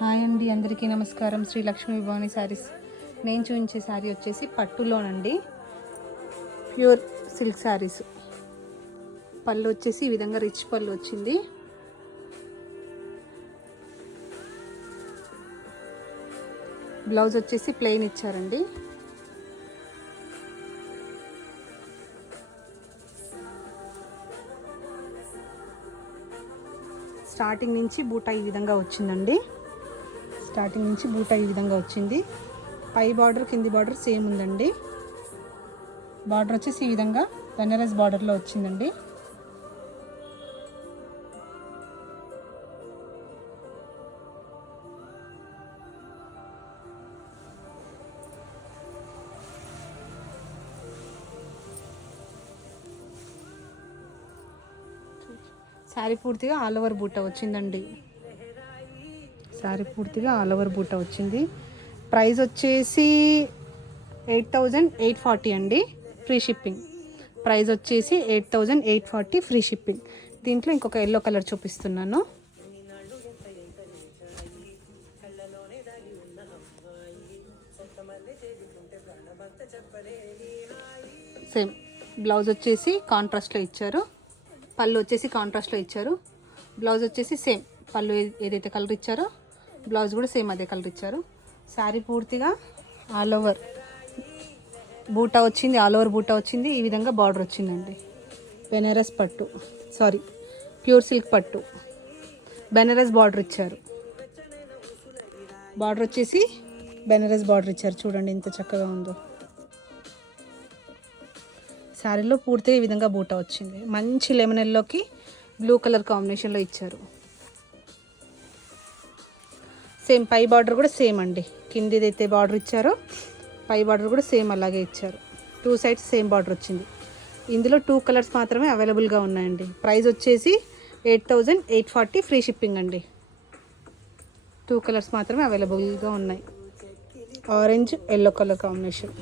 Hi అండి, అందరికీ నమస్కారం. శ్రీ లక్ష్మీ భవాని శారీస్. నేను చూపించే శారీ వచ్చేసి పట్టులోనండి, ప్యూర్ సిల్క్ శారీస్. పళ్ళు వచ్చేసి ఈ విధంగా రిచ్ పళ్ళు వచ్చింది. బ్లౌజ్ వచ్చేసి ప్లెయిన్ ఇచ్చారండి. స్టార్టింగ్ నుంచి బూటా ఈ విధంగా వచ్చిందండి. స్టార్టింగ్ నుంచి బూటా ఈ విధంగా వచ్చింది. పై బార్డర్ కింది బార్డర్ సేమ్ ఉందండి. బార్డర్ వచ్చేసి ఈ విధంగా బెనారస్ బార్డర్లో వచ్చిందండి. శారీ పూర్తిగా ఆల్ ఓవర్ బూట వచ్చిందండి. శారీ పూర్తిగా ఆల్ ఓవర్ బూట వచ్చింది. ప్రైస్ వచ్చేసి 8,840 అండి, ఫ్రీ షిప్పింగ్. ప్రైస్ వచ్చేసి 8,840 ఫ్రీ షిప్పింగ్. దీంట్లో ఇంకొక ఎల్లో కలర్ చూపిస్తున్నాను. సేమ్ బ్లౌజ్ వచ్చేసి కాంట్రాస్ట్లో ఇచ్చారు. పళ్ళు వచ్చేసి కాంట్రాస్ట్లో ఇచ్చారు. బ్లౌజ్ వచ్చేసి సేమ్, పళ్ళు ఏదైతే కలర్ ఇచ్చారో బ్లౌజ్ కూడా సేమ్ అదే కలర్ ఇచ్చారు. శారీ పూర్తిగా ఆల్ ఓవర్ బూటా వచ్చింది, ఆల్ ఓవర్ బూటా వచ్చింది. ఈ విధంగా బార్డర్ వచ్చిందండి. బెనారస్ పట్టు, సారీ ప్యూర్ సిల్క్ పట్టు, బెనారస్ బార్డర్ ఇచ్చారు. బార్డర్ వచ్చేసి బెనారస్ బార్డర్ ఇచ్చారు. చూడండి ఎంత చక్కగా ఉందో. శారీలో పూర్తిగా ఈ విధంగా బూటా వచ్చింది. మంచి లెమన్ ఎల్లోకి బ్లూ కలర్ కాంబినేషన్లో ఇచ్చారు. సేమ్ పై బార్డర్ కూడా సేమ్ అండి. కింది ఏదైతే బార్డర్ ఇచ్చారో పై బార్డర్ కూడా సేమ్ అలాగే ఇచ్చారు. 2 సైడ్స్ సేమ్ బార్డర్ వచ్చింది. ఇందులో 2 కలర్స్ మాత్రమే అవైలబుల్గా ఉన్నాయండి. ప్రైస్ వచ్చేసి 8,840 ఫ్రీ షిప్పింగ్ అండి. 2 కలర్స్ మాత్రమే అవైలబుల్గా ఉన్నాయి. Orange yellow colour combination.